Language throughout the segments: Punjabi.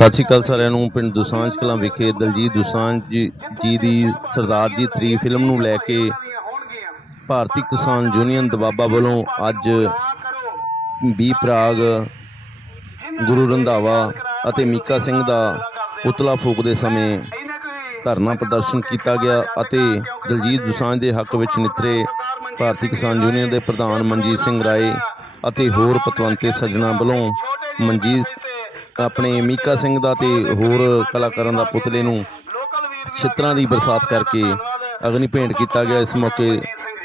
ਸਤਿ ਸ਼੍ਰੀ ਅਕਾਲ ਸਾਰਿਆਂ ਨੂੰ, ਪਿੰਡ ਦੁਸਾਂਝ ਕਲਾਂ ਵਿਖੇ ਦਲਜੀਤ ਦੁਸਾਂਝ ਜੀ ਜੀ ਦੀ ਸਰਦਾਰ ਜੀ 3 ਫਿਲਮ ਨੂੰ ਲੈ ਕੇ ਭਾਰਤੀ ਕਿਸਾਨ ਯੂਨੀਅਨ ਦਬਾਬਾ ਵੱਲੋਂ ਅੱਜ ਬੀ ਪ੍ਰਾਗ, ਗੁਰੂ ਰੰਧਾਵਾ ਅਤੇ ਮੀਕਾ ਸਿੰਘ ਦਾ ਪੁਤਲਾ ਫੂਕਦੇ ਸਮੇਂ ਧਰਨਾ ਪ੍ਰਦਰਸ਼ਨ ਕੀਤਾ ਗਿਆ ਅਤੇ ਦਲਜੀਤ ਦੁਸਾਂਝ ਦੇ ਹੱਕ ਵਿੱਚ ਨਿਤਰੇ ਭਾਰਤੀ ਕਿਸਾਨ ਯੂਨੀਅਨ ਦੇ ਪ੍ਰਧਾਨ ਮਨਜੀਤ ਸਿੰਘ ਰਾਏ ਅਤੇ ਹੋਰ ਪਤਵੰਤੇ ਸੱਜਣਾ ਵੱਲੋਂ ਮਨਜੀਤ ਆਪਣੇ ਮੀਕਾ ਸਿੰਘ ਦਾ ਤੇ ਹੋਰ ਕਲਾਕਾਰਾਂ ਦਾ ਪੁਤਲੇ ਨੂੰ ਛਿੱਤਰਾਂ ਦੀ ਬਰਸਾਤ ਕਰਕੇ ਅਗਨੀ ਭੇਂਟ ਕੀਤਾ ਗਿਆ। ਇਸ ਮੌਕੇ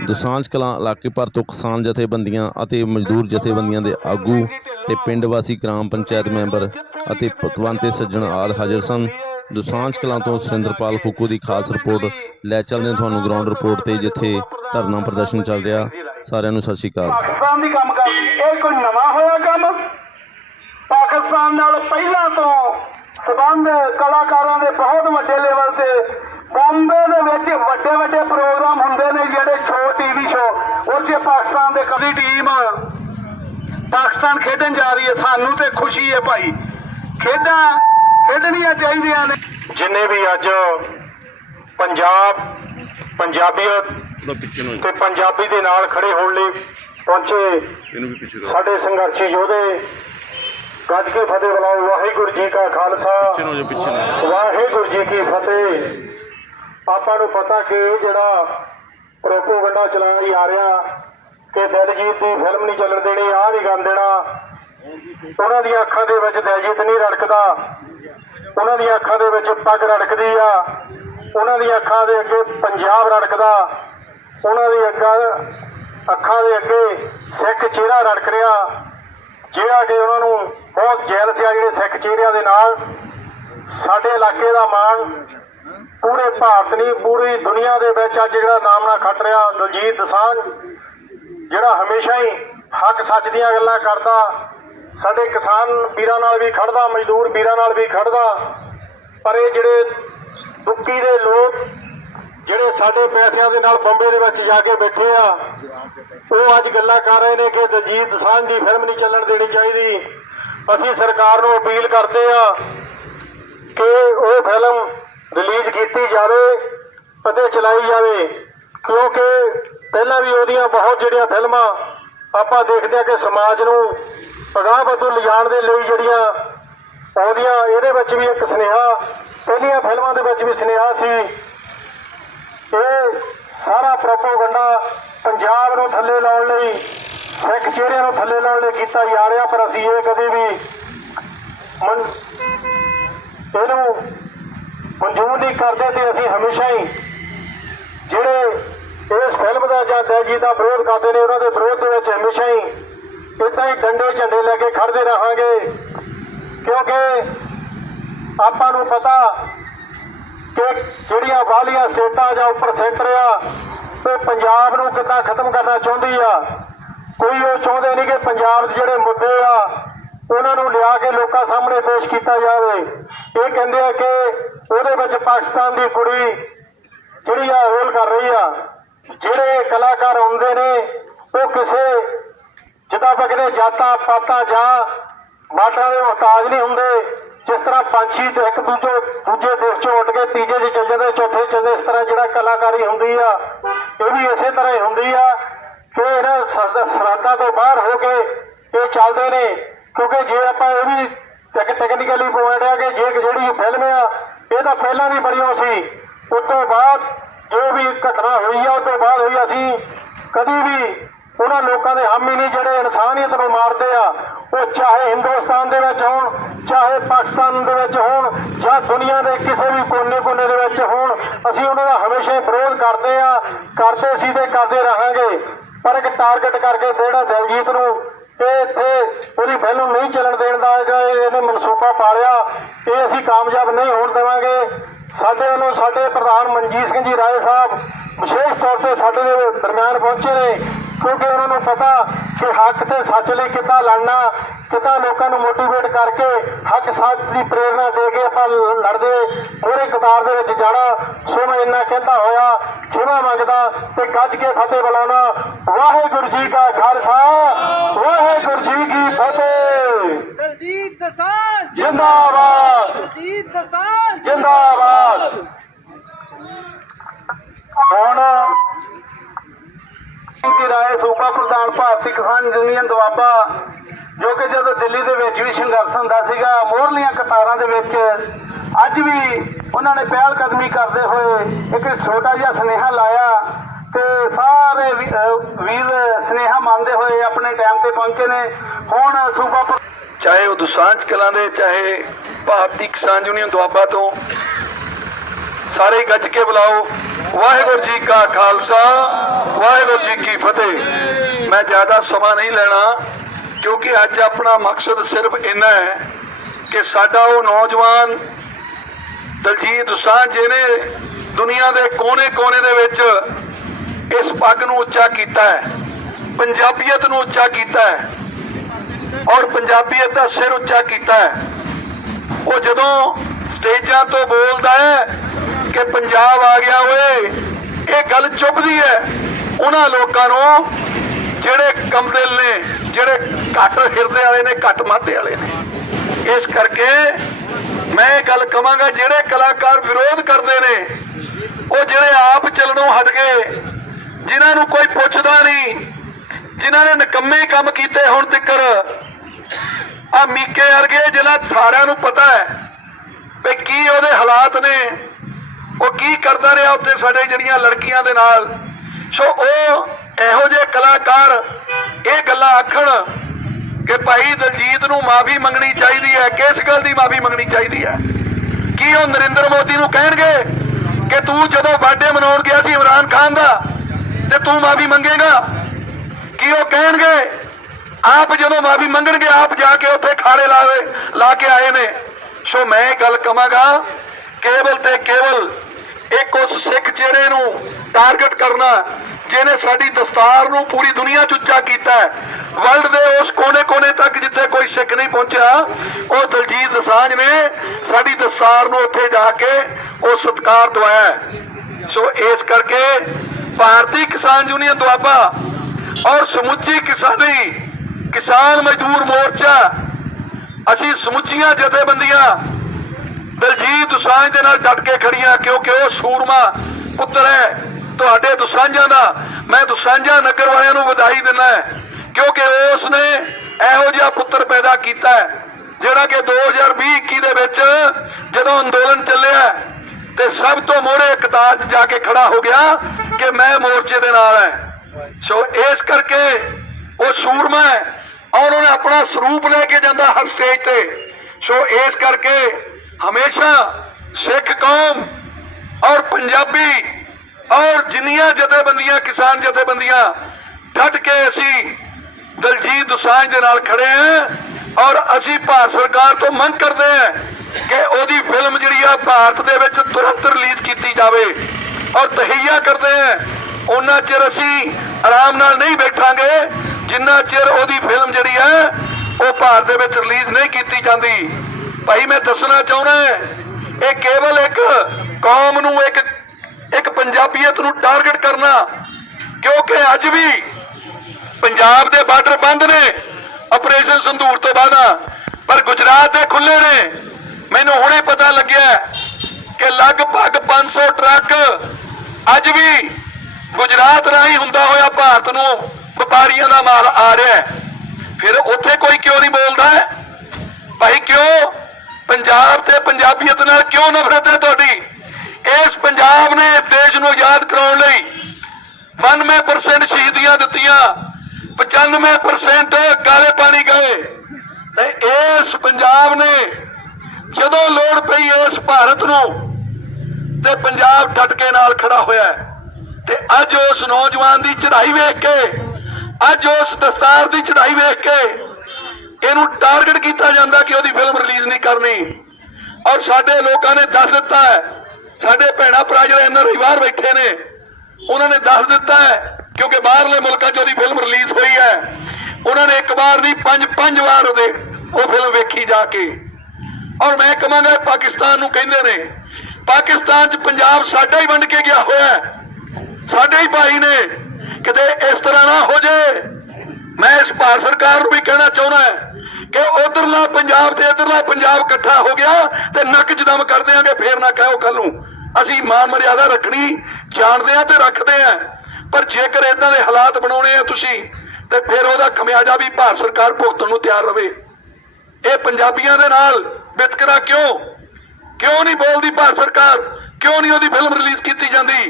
ਦੁਸਾਂਝ ਕਲਾਂ ਇਲਾਕੇ ਭਰ ਤੋਂ ਕਿਸਾਨ ਜਥੇਬੰਦੀਆਂ ਅਤੇ ਮਜ਼ਦੂਰ ਜਥੇਬੰਦੀਆਂ ਦੇ ਆਗੂ ਤੇ ਪਿੰਡ ਵਾਸੀ, ਗ੍ਰਾਮ ਪੰਚਾਇਤ ਮੈਂਬਰ ਅਤੇ ਪਤਵੰਤੇ ਸੱਜਣ ਆਦ ਹਾਜ਼ਰ ਸਨ। ਦੁਸਾਂਝ ਕਲਾਂ ਤੋਂ ਸੁਰਿੰਦਰਪਾਲ ਫੁੱਕੂ ਦੀ ਖਾਸ ਰਿਪੋਰਟ ਲੈ ਚੱਲਦੇ ਤੁਹਾਨੂੰ ਗਰਾਊਂਡ ਰਿਪੋਰਟ ਤੇ, ਜਿੱਥੇ ਧਰਨਾ ਪ੍ਰਦਰਸ਼ਨ ਚੱਲ ਰਿਹਾ। ਸਾਰਿਆਂ ਨੂੰ ਸਤਿ ਸ਼੍ਰੀ ਅਕਾਲ। ਪਾਕਿਸਤਾਨ ਦੀ ਕੰਮ ਕਰਦੀ, ਇਹ ਕੋਈ ਨਵਾਂ ਹੋਇਆ ਕੰਮ? ਪਾਕਿਸਤਾਨ ਨਾਲ ਪਹਿਲਾਂ ਤੋਂ ਸਬੰਧ ਕਲਾਕਾਰਾਂ ਦੇ ਬਹੁਤ ਵੱਡੇ ਲੈਵਲ ਤੇ ਬੰਬੇ ਦੇ ਵਿੱਚ ਵੱਡੇ ਵੱਡੇ ਪ੍ਰੋਗਰਾਮ ਹੁੰਦੇ ਨੇ ਜਿਹੜੇ ਸ਼ੋਅ ਟੀਵੀ ਸ਼ੋਅ ਉਹ 'ਚ ਪਾਕਿਸਤਾਨ ਦੇ ਕਦੀ ਟੀਮ ਪਾਕਿਸਤਾਨ ਖੇਡਣ ਜਾ ਰਹੀ ਹੈ। ਸਾਨੂੰ ਤੇ ਖੁਸ਼ੀ ਹੈ ਭਾਈ। ਖੇਡਾਂ ਖੇਡਣੀਆਂ ਚਾਹੀਦੀਆਂ ਨੇ। ਜਿੰਨੇ ਵੀ ਅੱਜ ਪੰਜਾਬ ਪੰਜਾਬੀਅਤ ਤੇ ਪੰਜਾਬੀ ਦੇ ਨਾਲ ਖੜੇ ਹੋਣ ਲਈ ਪਹੁੰਚੇ ਸਾਡੇ ਸੰਘਰਸ਼ੀ ਯੋਧੇ ਗੱਜ ਕੇ ਫਤਿਹ ਬੁਲਾਓ। ਵਾਹਿਗੁਰੂ ਜੀ ਕਾ ਖਾਲਸਾ। ਵਾਹਿਗੁਰੂ ਜੀ ਕੀ ਫਤਿਹ। ਆਪਾਂ ਨੂੰ ਪਤਾ ਕਿ ਜਿਹੜਾ ਪ੍ਰੋਪੋਗੰਡਾ ਹੀ ਆ ਰਿਹਾ ਕਿ ਦਿਲਜੀਤ ਦੀ ਫਿਲਮ ਨਹੀਂ ਚੱਲਣ ਦੇਣੀ ਆਹ ਨਹੀਂ ਗੰਨ ਦੇਣਾ। ਉਹਨਾਂ ਦੀਆਂ ਅੱਖਾਂ ਦੇ ਵਿੱਚ ਦਿਲਜੀਤ ਨਹੀਂ ਰੜਕਦਾ। ਉਹਨਾਂ ਦੀਆਂ ਅੱਖਾਂ ਦੇ ਵਿੱਚ ਪੱਗ ਰੜਕਦੀ ਆ। ਉਹਨਾਂ ਦੀਆਂ ਅੱਖਾਂ ਦੇ ਅੱਗੇ ਪੰਜਾਬ ਰੜਕਦਾ। ਉਹਨਾਂ ਦੀ ਅੱਖਾਂ ਅੱਖਾਂ ਦੇ ਅੱਗੇ ਸਿੱਖ ਚਿਹਰਾ ਰੜਕ ਰਿਹਾ। ਜਿਹੜਾ ਕਿ ਉਹਨਾਂ ਨੂੰ ਬਹੁਤ ਜੈਲਸ ਆ ਜਿਹੜੇ ਸਿੱਖ ਚਿਹਰਿਆਂ ਦੇ ਨਾਲ, ਸਾਡੇ ਇਲਾਕੇ ਦਾ ਮਾਣ ਪੂਰੇ ਭਾਰਤ ਨਹੀਂ, ਪੂਰੀ ਦੁਨੀਆ ਦੇ ਵਿੱਚ ਅੱਜ ਜਿਹੜਾ ਨਾਮ ਨਾ ਖੱਟ ਰਿਹਾ ਦਲਜੀਤ ਦਸਾਂਝ, ਜਿਹੜਾ ਹਮੇਸ਼ਾ ਹੀ ਹੱਕ ਸੱਚ ਦੀਆਂ ਗੱਲਾਂ ਕਰਦਾ, ਸਾਡੇ ਕਿਸਾਨ ਵੀਰਾਂ ਨਾਲ ਵੀ ਖੜਦਾ, ਮਜ਼ਦੂਰ ਵੀਰਾਂ ਨਾਲ ਵੀ ਖੜਦਾ, ਪਰ ਇਹ ਜਿਹੜੇ ਦੁੱਕੀ ਦੇ ਲੋਕ ਜਿਹੜੇ ਸਾਡੇ ਪੈਸਿਆਂ ਦੇ ਨਾਲ ਬੰਬੇ ਦੇ ਵਿੱਚ ਜਾ ਕੇ ਬੈਠੇ ਆ, ਉਹ ਅੱਜ ਗੱਲਾਂ ਕਰ ਰਹੇ ਨੇ ਕਿ ਦਲਜੀਤ ਦਸਾਂਝ ਦੀ ਫਿਲਮ ਨਹੀਂ ਚੱਲਣ ਦੇਣੀ ਚਾਹੀਦੀ। ਅਸੀਂ ਸਰਕਾਰ ਨੂੰ ਅਪੀਲ ਕਰਦੇ ਆ ਕਿ ਉਹ ਫਿਲਮ ਰਿਲੀਜ਼ ਕੀਤੀ ਜਾਵੇ ਅਤੇ ਚਲਾਈ ਜਾਵੇ, ਕਿਉਂਕਿ ਪਹਿਲਾਂ ਵੀ ਉਹਦੀਆਂ ਬਹੁਤ ਜਿਹੜੀਆਂ ਫਿਲਮਾਂ ਆਪਾਂ ਦੇਖਦੇ ਆ ਕਿ ਸਮਾਜ ਨੂੰ ਅਗਾਂਹ ਵਧੂ ਲਿਜਾਣ ਦੇ ਲਈ ਜਿਹੜੀਆਂ ਆਉਂਦੀਆਂ ਇਹਦੇ ਵਿੱਚ ਵੀ ਇੱਕ ਸੁਨੇਹਾ, ਪਹਿਲੀਆਂ ਫਿਲਮਾਂ ਦੇ ਵਿੱਚ ਵੀ ਸੁਨੇਹਾ ਸੀ ਇਹ ਸਾਰਾ ਪ੍ਰੋਪੋਗੰਡਾ ਪੰਜਾਬ ਨੂੰ ਥੱਲੇ ਲਾਉਣ ਲਈ, ਸਿੱਖ ਚਿਹਰਿਆਂ ਨੂੰ ਥੱਲੇ ਲਾਉਣ ਲਈ ਕੀਤਾ ਜਾ ਰਿਹਾ, ਪਰ ਅਸੀਂ ਇਹ ਕਦੇ ਵੀ ਇਹਨੂੰ ਮਨਜ਼ੂਰ ਨਹੀਂ ਕਰਦੇ ਤੇ ਅਸੀਂ ਹਮੇਸ਼ਾ ਹੀ ਜਿਹੜੇ ਇਸ ਫਿਲਮ ਦਾ ਜਾਂ ਦਿਲਜੀਤ ਦਾ ਵਿਰੋਧ ਕਰਦੇ ਨੇ, ਉਹਨਾਂ ਦੇ ਵਿਰੋਧ ਦੇ ਵਿੱਚ ਹਮੇਸ਼ਾ ਹੀ ਇਦਾਂ ਹੀ ਡੰਡੇ ਝੰਡੇ ਲੈ ਕੇ ਖੜਦੇ ਰਹਾਂਗੇ। ਕਿਉਂਕਿ ਆਪਾਂ ਨੂੰ ਪਤਾ ਕਿ ਜਿਹੜੀਆਂ ਬਾਹਲੀਆਂ ਸਟੇਟਾਂ ਜਾਂ ਉੱਪਰ ਸੈਂਟਰ ਆ, ਉਹ ਪੰਜਾਬ ਨੂੰ ਕਿੱਦਾਂ ਖਤਮ ਕਰਨਾ ਚਾਹੁੰਦੀ ਆ? ਕੋਈ ਉਹ ਚਾਹੁੰਦੇ ਨਹੀਂ ਕਿ ਪੰਜਾਬ ਦੇ ਜਿਹੜੇ ਮੁੱਦੇ ਆ, ਉਹਨਾਂ ਨੂੰ ਲਿਆ ਕੇ ਲੋਕਾਂ ਸਾਹਮਣੇ ਪੇਸ਼ ਕੀਤਾ ਜਾਵੇ। ਇਹ ਕਹਿੰਦੇ ਆ ਕਿ ਉਹਦੇ ਵਿੱਚ ਪਾਕਿਸਤਾਨ ਦੀ ਕੁੜੀ ਜਿਹੜੀ ਆ, ਰੋਲ ਕਰ ਰਹੀ ਆ, ਜਿਹੜੇ ਕਲਾਕਾਰ ਹੁੰਦੇ ਨੇ, ਉਹ ਕਿਸੇ ਜਿੱਦਾਂ ਆਪਾਂ ਜਾਤਾਂ ਪਾਤਾਂ ਜਾਂ ਬਾਟਾਂ ਦੇ ਮੁਹਤਾਜ ਨਹੀਂ ਹੁੰਦੇ। ਜਿਸ ਤਰ੍ਹਾਂ ਪੰਛੀ ਇੱਕ ਦੂਜੇ ਦੂਜੇ ਦੇਸ਼ ਚੋਂ ਉੱਡ ਕੇ ਤੀਜੇ 'ਚ ਚੱਲ ਜਾਂਦੇ ਚੌਥੇ 'ਚ ਚੱਲਦੇ ਇਸ ਤਰ੍ਹਾਂ ਜਿਹੜਾ ਕਲਾਕਾਰੀ ਹੁੰਦੀ ਆ ਇਹ ਵੀ ਇਸੇ ਤਰ੍ਹਾਂ ਹੀ ਹੁੰਦੀ ਆ ਕਿ ਇਹਨਾਂ ਸਰ- ਸਰਾਤਾਂ ਤੋਂ ਬਾਹਰ ਹੋ ਕੇ ਇਹ ਚੱਲਦੇ ਨੇ ਕਿਉਂਕਿ ਜੇ ਆਪਾਂ ਇਹ ਵੀ ਇੱਕ ਟੈਕਨੀਕਲੀ ਪੁਆਇੰਟ ਆ ਕਿ ਜੇ ਜਿਹੜੀ ਫਿਲਮ ਆ ਇਹ ਤਾਂ ਪਹਿਲਾਂ ਵੀ ਬਣੀਓ ਸੀ ਉਸ ਤੋਂ ਬਾਅਦ ਜੋ ਵੀ ਘਟਨਾ ਹੋਈ ਆ ਉਸ ਤੋਂ ਬਾਅਦ ਹੋਈ ਅਸੀਂ ਕਦੀ ਵੀ ਉਹਨਾਂ ਲੋਕਾਂ ਦੇ ਹਾਮੀ ਨਹੀਂ ਜਿਹੜੇ ਇਨਸਾਨੀਅਤ ਨੂੰ ਮਾਰਦੇ ਆ ਉਹ ਚਾਹੇ ਹਿੰਦੁਸਤਾਨ ਦੇ ਵਿੱਚ ਹੋਣ ਚਾਹੇ ਪਾਕਿਸਤਾਨ ਦੇ ਵਿੱਚ ਹੋਣ ਜਾਂ ਦੁਨੀਆ ਦੇ ਕਿਸੇ ਵੀ ਕੋਨੇ-ਕੋਨੇ ਦੇ ਵਿੱਚ ਹੋਣ ਅਸੀਂ ਉਹਨਾਂ ਦਾ ਹਮੇਸ਼ਾ ਹੀ ਵਿਰੋਧ ਕਰਦੇ ਆ ਕਰਦੇ ਸੀ ਤੇ ਕਰਦੇ ਰਹਾਂਗੇ ਪਰ ਇੱਕ ਟਾਰਗੇਟ ਕਰਕੇ ਜਿਹੜਾ ਦਿਲਜੀਤ ਨੂੰ ਇੱਥੇ ਉਹਦੀ ਫਿਲਮ ਨਹੀਂ ਚੱਲਣ ਦੇਣ ਦਾ ਜਿਹੜਾ ਇਹਨੇ ਮਨਸੂਬਾ ਪਾੜਿਆ ਇਹ ਅਸੀਂ ਕਾਮਯਾਬ ਨਹੀਂ ਹੋਣ ਦੇਵਾਂਗੇ। ਸਾਡੇ ਵੱਲੋਂ ਸਾਡੇ ਪ੍ਰਧਾਨ ਮਨਜੀਤ ਸਿੰਘ ਜੀ ਰਾਏ ਸਾਹਿਬ ਵਿਸ਼ੇਸ਼ ਤੌਰ ਤੇ ਸਾਡੇ ਦਰਮਿਆਨ ਪਹੁੰਚੇ ਨੇ। ਕਿਉਂਕਿ ਉਹਨਾਂ ਨੂੰ ਪਤਾ ਕਿ ਹੱਕ ਤੇ ਸੱਚ ਲਈ ਕਿੱਦਾਂ ਲੜਨਾ ਕਿੱਦਾਂ ਲੋਕਾਂ ਨੂੰ ਮੋਟੀਵੇਟ ਕਰਕੇ ਹੱਕ ਸੱਚ ਦੀ ਪ੍ਰੇਰਣਾ ਦੇ ਕੇ ਆਪਾਂ ਲੜਦੇ ਮੋਰੇ ਕਤਾਰ ਦੇ ਵਿੱਚ ਜਾਣਾ ਸੋ ਮੈਂ ਇੰਨਾ ਕਹਿੰਦਾ ਹੋਇਆ ਖਿਮਾ ਮੰਗਦਾ ਤੇ ਗੱਜ ਕੇ ਫਤਿਹ ਬੁਲਾਉਣਾ ਵਾਹਿਗੁਰੂ ਜੀ ਕਾ ਖਾਲਸਾ ਵਾਹਿਗੁਰੂ ਜੀ ਕੀ ਫਤਿਹ। ਦਲਜੀਤ ਜਿੰਦਾਬਾਦ। ਦਲਜੀਤ ਜਿੰਦਾਬਾਦ ਹੁਣ ਕੀ ਰਾਏ ਸੂਬਾ ਭਾਰਤੀ ਕਿਸਾਨ ਯੂਨੀਅਨ ਦੁਆਬਾ, ਜੋ ਕਿ ਜਦੋਂ ਦਿੱਲੀ ਦੇ ਵਿੱਚ ਵੀ ਸੰਘਰਸ਼ ਹੁੰਦਾ ਸੀਗਾ, ਮੋਹਰਲੀਆਂ ਕਤਾਰਾਂ ਦੇ ਵਿੱਚ ਅੱਜ ਵੀ ਉਹਨਾਂ ਨੇ ਪਹਿਲ ਕਦਮੀ ਕਰਦੇ ਹੋਏ ਇੱਕ ਛੋਟਾ ਜਿਹਾ ਸੁਨੇਹਾ ਲਾਇਆ ਤੇ ਸਾਰੇ ਵੀਰ ਸੁਨੇਹਾ ਮੰਨਦੇ ਹੋਏ ਆਪਣੇ ਟਾਈਮ ਤੇ ਪਹੁੰਚੇ ਨੇ। ਹੁਣ ਸੂਬਾ ਚਾਹੇ ਉਹ ਦੁਸਾਂਝ ਕਲਾਂ ਦੇ, ਚਾਹੇ ਭਾਰਤੀ ਕਿਸਾਨ ਯੂਨੀਅਨ ਦੁਆਬਾ ਤੋਂ, ਸਾਰੇ ਗੱਜ ਕੇ ਬੁਲਾਓ। ਵਾਹਿਗੁਰੂ ਜੀ ਕਾ ਖਾਲਸਾ, ਵਾਹਿਗੁਰੂ ਜੀ ਕੀ ਫਤਿਹ। ਮੈਂ ਜ਼ਿਆਦਾ ਸਮਾਂ ਨਹੀਂ ਲੈਣਾ, ਕਿਉਂਕਿ ਅੱਜ ਆਪਣਾ ਮਕਸਦ ਸਿਰਫ ਇੰਨਾ ਹੈ ਕਿ ਸਾਡਾ ਉਹ ਨੌਜਵਾਨ ਦਲਜੀਤ ਦੁਸਾਂਝ, ਜਿਹਨੇ ਦੁਨੀਆ ਦੇ ਕੋਨੇ-ਕੋਨੇ ਦੇ ਵਿੱਚ ਇਸ ਪੱਗ ਨੂੰ ਉੱਚਾ ਕੀਤਾ ਹੈ, ਪੰਜਾਬੀਅਤ ਨੂੰ ਉੱਚਾ ਕੀਤਾ ਹੈ, ਔਰ ਪੰਜਾਬੀਅਤ ਦਾ ਸਿਰ ਉੱਚਾ ਕੀਤਾ ਹੈ। ਉਹ ਜਦੋਂ ਸਟੇਜਾਂ ਤੋਂ ਬੋਲਦਾ ਹੈ ਕਿ ਪੰਜਾਬ ਆ ਗਿਆ ਓਏ। ਇਹ ਗੱਲ ਚੁੱਭਦੀ ਹੈ। ਉਹਨਾਂ ਲੋਕਾਂ ਨੂੰ ਜਿਹੜੇ ਕਮਦਿਲ ਨੇ, ਜਿਹੜੇ ਘੱਟ ਹਿਰਦੇ ਵਾਲੇ ਨੇ, ਘੱਟ ਮਾਧੇ ਵਾਲੇ ਨੇ। ਇਸ ਕਰਕੇ ਮੈਂ ਇਹ ਗੱਲ ਕਵਾਂਗਾ, ਜਿਹੜੇ ਕਲਾਕਾਰ ਵਿਰੋਧ ਕਰਦੇ ਨੇ, ਉਹ ਜਿਹੜੇ ਆਪ ਚੱਲਣੋਂ ਹਟ ਗਏ, ਜਿਨ੍ਹਾਂ ਨੂੰ ਕੋਈ ਪੁੱਛਦਾ ਨਹੀਂ, ਜਿਨ੍ਹਾਂ ਨੇ ਨਕੰਮੇ ਕੰਮ ਕੀਤੇ ਹੁਣ ਤੱਕਰ। ਆ ਮੀਕੇ ਵਰਗੇ ਜਿਹੜਾ ਸਾਰਿਆਂ ਨੂੰ ਪਤਾ ਹੈ ਵੀ ਕੀ ਉਹਦੇ ਹਾਲਾਤ ਨੇ? ਉਹ ਕੀ ਕਰਦਾ ਰਿਹਾ ਉੱਥੇ ਸਾਡੇ ਜਿਹੜੀਆਂ ਲੜਕੀਆਂ ਦੇ ਨਾਲ? ਸੋ ਉਹ ਇਹੋ ਜਿਹੇ ਕਲਾਕਾਰ, ਇਹ ਗੱਲਾਂ ਆਖਣ ਕਿ ਭਾਈ ਦਲਜੀਤ ਨੂੰ ਮਾਫੀ ਮੰਗਣੀ ਚਾਹੀਦੀ ਹੈ, ਕਿਸ ਗੱਲ ਦੀ ਮਾਫੀ ਮੰਗਣੀ ਚਾਹੀਦੀ ਹੈ? ਕੀ ਉਹ ਨਰਿੰਦਰ ਮੋਦੀ ਨੂੰ ਕਹਿਣਗੇ ਕਿ ਤੂੰ ਜਦੋਂ ਬਰਥਡੇ ਮਨਾਉਣ ਗਿਆ ਸੀ ਇਮਰਾਨ ਖਾਨ ਦਾ, ਤੇ ਤੂੰ ਮਾਫੀ ਮੰਗੇਗਾ? ਕੀ ਉਹ ਕਹਿਣਗੇ, ਆਪ ਜਦੋਂ ਮਾਫੀ ਮੰਗਣਗੇ, ਆਪ ਜਾ ਕੇ ਉੱਥੇ ਖਾੜੇ ਲਾ ਲਾ ਕੇ ਆਏ ਨੇ? ਸੋ ਮੈਂ ਇਹ ਗੱਲ ਕਵਾਂਗਾ ਕੇਵਲ ਤੇ ਕੇਵਲ ਇੱਕ ਉਸ ਸਿੱਖ ਚਿਹਰੇ ਨੂੰ ਟਾਰਗੇਟ ਕਰਨਾ, ਜਿਹਨੇ ਸਾਡੀ ਦਸਤਾਰ ਨੂੰ ਪੂਰੀ ਦੁਨੀਆ 'ਚ ਉੱਚਾ ਕੀਤਾ ਵਰਲਡ ਦੇ ਉਸ ਕੋਨੇ-ਕੋਨੇ ਤੱਕ ਜਿੱਥੇ ਕੋਈ ਸਿੱਖ ਨਹੀਂ ਪਹੁੰਚਿਆ, ਉਹ ਦਲਜੀਤ ਦਸਾਂਝ ਨੇ ਸਾਡੀ ਦਸਤਾਰ ਨੂੰ ਉੱਥੇ ਜਾ ਕੇ ਉਹ ਸਤਿਕਾਰ ਦਵਾਇਆ ਸੋ ਇਸ ਕਰਕੇ ਭਾਰਤੀ ਕਿਸਾਨ ਯੂਨੀਅਨ ਦੁਆਬਾ ਔਰ ਸਮੁੱਚੀ ਕਿਸਾਨੀ ਕਿਸਾਨ ਮਜ਼ਦੂਰ ਮੋਰਚਾ ਅਸੀਂ ਸਮੁੱਚੀਆਂ ਜਥੇਬੰਦੀਆਂ ਦਲਜੀਤ ਦੁਸਾਂਝ ਦੇ ਨਾਲ ਡਟ ਕੇ ਖੜੀਆਂ, ਕਿਉਂਕਿ ਉਹ ਸੂਰਮਾ ਪੁੱਤਰ ਹੈ। ਤੁਹਾਡੇ ਦੁਸਾਂਝਾਂ ਦਾ ਮੈਂ ਦੁਸਾਂਝਾ ਨਗਰ ਵਾਲਿਆਂ ਨੂੰ ਵਧਾਈ ਦਿੰਦਾ ਹੈ, ਕਿਉਂਕਿ ਉਸ ਨੇ ਇਹੋ ਜਿਹਾ ਪੁੱਤਰ ਪੈਦਾ ਕੀਤਾ ਹੈ, ਜਿਹੜਾ ਕਿ 2020-21 ਦੇ ਵਿੱਚ ਜਦੋਂ ਅੰਦੋਲਨ ਚੱਲਿਆ ਤੇ ਸਭ ਤੋਂ ਮੋਹਰੇ ਕਤਾਰ 'ਚ ਜਾ ਕੇ ਖੜਾ ਹੋ ਗਿਆ ਕਿ ਮੈਂ ਮੋਰਚੇ ਦੇ ਨਾਲ ਹੈ। ਸੋ ਇਸ ਕਰਕੇ ਉਹ ਸੂਰਮਾ ਹੈ ਔਰ ਉਹਨੇ ਆਪਣਾ ਸਰੂਪ ਲੈ ਕੇ ਜਾਂਦਾ ਹਰ ਸਟੇਜ ਤੇ। ਸੋ ਇਸ ਕਰਕੇ ਹਮੇਸ਼ਾ ਸਿੱਖ ਕੌਮ ਔਰ ਪੰਜਾਬੀ ਔਰ ਜਿੰਨੀਆਂ ਜਥੇਬੰਦੀਆਂ, ਕਿਸਾਨ ਜਥੇਬੰਦੀਆਂ ਡਟ ਕੇ ਅਸੀਂ ਦਲਜੀਤ ਦੁਸਾਂਝ ਦੇ ਨਾਲ ਖੜੇ ਹਾਂ ਔਰ ਅਸੀਂ ਭਾਰਤ ਸਰਕਾਰ ਤੋਂ ਮੰਗ ਕਰਦੇ ਹਾਂ ਕਿ ਉਹਦੀ ਫਿਲਮ ਜਿਹੜੀ ਆ ਭਾਰਤ ਦੇ ਵਿੱਚ ਤੁਰੰਤ ਰਿਲੀਜ਼ ਕੀਤੀ ਜਾਵੇ ਔਰ ਤਹਈਆ ਕਰਦੇ ਹਾਂ ਉਹਨਾਂ ਚਿਰ ਅਸੀਂ ਆਰਾਮ ਨਾਲ ਨਹੀਂ ਬੈਠਾਂਗੇ। ਜਿੰਨਾ ਚਿਰ ਉਹਦੀ ਫਿਲਮ ਜਿਹੜੀ ਹੈ, ਉਹ ਭਾਰਤ ਦੇ ਵਿੱਚ ਰਿਲੀਜ਼ ਨਹੀਂ ਕੀਤੀ ਜਾਂਦੀ। ਭਾਈ, ਮੈਂ ਦੱਸਣਾ ਚਾਹੁੰਦਾ ਇਹ ਕੇਵਲ ਇੱਕ ਕੌਮ ਨੂੰ ਇੱਕ ਇੱਕ ਪੰਜਾਬੀਅਤ ਨੂੰ ਟਾਰਗੇਟ ਕਰਨਾ, ਕਿਉਂਕਿ ਅੱਜ ਵੀ ਪੰਜਾਬ ਦੇ ਬਾਰਡਰ ਬੰਦ ਨੇ ਆਪਰੇਸ਼ਨ ਸੰਧੂਰ ਤੋਂ ਬਾਅਦ, ਪਰ ਗੁਜਰਾਤ ਦੇ ਖੁੱਲੇ ਨੇ। ਮੈਨੂੰ ਹੁਣੇ ਪਤਾ ਲੱਗਿਆ ਕਿ ਲਗਭਗ 500 ਟਰੱਕ ਅੱਜ ਵੀ ਗੁਜਰਾਤ ਰਾਹੀਂ ਹੁੰਦਾ ਹੋਇਆ ਭਾਰਤ ਨੂੰ ਵਪਾਰੀਆਂ ਦਾ ਮਾਲ ਆ ਰਿਹਾ ਫਿਰ ਉੱਥੇ ਕੋਈ ਕਿਉਂ ਨਹੀਂ ਬੋਲਦਾ ਭਾਈ ਕਿਉਂ? ਪੰਜਾਬ ਤੇ ਪੰਜਾਬੀਅਤ ਨਾਲ ਕਿਉਂ ਨਫ਼ਰਤ ਹੈ ਤੁਹਾਡੀ? ਇਸ ਪੰਜਾਬ ਨੇ ਇਸ ਦੇਸ਼ ਨੂੰ ਆਜ਼ਾਦ ਕਰਾਉਣ ਲਈ 92% ਸ਼ਹੀਦੀਆਂ ਦਿੱਤੀਆਂ 95% ਕਾਲੇ ਪਾਣੀ ਗਏ। ਤੇ ਇਸ ਪੰਜਾਬ ਨੇ ਜਦੋਂ ਲੋੜ ਪਈ ਇਸ ਭਾਰਤ ਨੂੰ ਤੇ ਪੰਜਾਬ ਡਟ ਕੇ ਨਾਲ ਖੜਾ ਹੋਇਆ ਤੇ ਅੱਜ ਉਸ ਨੌਜਵਾਨ ਦੀ ਚੜ੍ਹਾਈ ਵੇਖ ਕੇ ਅੱਜ ਉਸ ਦਸਤਾਰ ਦੀ ਚੜਾਈ ਵੇਖ ਕੇ ਇਹਨੂੰ ਟਾਰਗੇਟ ਕੀਤਾ ਜਾਂਦਾ ਕਿ ਉਹਦੀ ਫਿਲਮ ਰਿਲੀਜ਼ ਨਹੀਂ ਕਰਨੀ। ਔਰ ਸਾਡੇ ਲੋਕਾਂ ਨੇ ਦੱਸ ਦਿੱਤਾ ਹੈ, ਸਾਡੇ ਭੈਣਾ ਭਰਾ ਜਿਹੜੇ ਐਨਆਰਆਈ ਬਾਹਰ ਬੈਠੇ ਨੇ, ਉਹਨਾਂ ਨੇ ਦੱਸ ਦਿੱਤਾ ਹੈ, ਕਿਉਂਕਿ ਬਾਹਰਲੇ ਮੁਲਕਾਂ 'ਚ ਉਹਦੀ ਫਿਲਮ ਰਿਲੀਜ਼ ਹੋਈ ਹੈ। ਉਹਨਾਂ ਨੇ ਇੱਕ ਵਾਰ ਨਹੀਂ, ਪੰਜ ਪੰਜ ਵਾਰ ਉਹਦੇ ਉਹ ਫਿਲਮ ਵੇਖੀ ਜਾ ਕੇ। ਔਰ ਮੈਂ ਕਹਾਂਗਾ ਪਾਕਿਸਤਾਨ ਨੂੰ ਕਹਿੰਦੇ ਨੇ, ਪਾਕਿਸਤਾਨ 'ਚ ਪੰਜਾਬ ਸਾਡਾ ਹੀ ਵੰਡ ਕੇ ਗਿਆ ਹੋਇਆ ਸਾਡੇ ਹੀ ਭਾਈ ਨੇ ਕਿਤੇ ਇਸ ਤਰ੍ਹਾਂ ਨਾ ਹੋ ਜੇ। ਮੈਂ ਇਸ ਭਾਰਤ ਸਰਕਾਰ ਨੂੰ ਵੀ ਕਹਿਣਾ ਚਾਹੁੰਦਾ ਕਿ ਉਧਰਲਾ ਪੰਜਾਬ ਤੇ ਇਧਰਲਾ ਪੰਜਾਬ ਇਕੱਠਾ ਹੋ ਗਿਆ ਤੇ ਨੱਕ ਜਦਮ ਕਰ ਦਿਆਂਗੇ, ਫੇਰ ਨਾ ਕਹੋ ਕੱਲ ਨੂੰ। ਅਸੀਂ ਮਾਨ ਮਰਿਆਦਾ ਰੱਖਣੀ, ਜਾਣਦੇ ਆ ਤੇ ਰੱਖਦੇ ਆ ਪਰ ਜੇਕਰ ਇਦਾਂ ਦੇ ਹਾਲਾਤ ਬਣਾਉਣੇ ਆ ਤੁਸੀਂ, ਤੇ ਫਿਰ ਉਹਦਾ ਖਮਿਆਜਾ ਵੀ ਭਾਰਤ ਸਰਕਾਰ ਭੁਗਤਣ ਨੂੰ ਤਿਆਰ ਰਵੇ। ਇਹ ਪੰਜਾਬੀਆਂ ਦੇ ਨਾਲ ਵਿਤਕਰਾ ਕਿਉਂ? ਕਿਉਂ ਨਹੀਂ ਬੋਲਦੀ ਭਾਰਤ ਸਰਕਾਰ? ਕਿਉਂ ਨਹੀਂ ਉਹਦੀ ਫਿਲਮ ਰਿਲੀਜ਼ ਕੀਤੀ ਜਾਂਦੀ?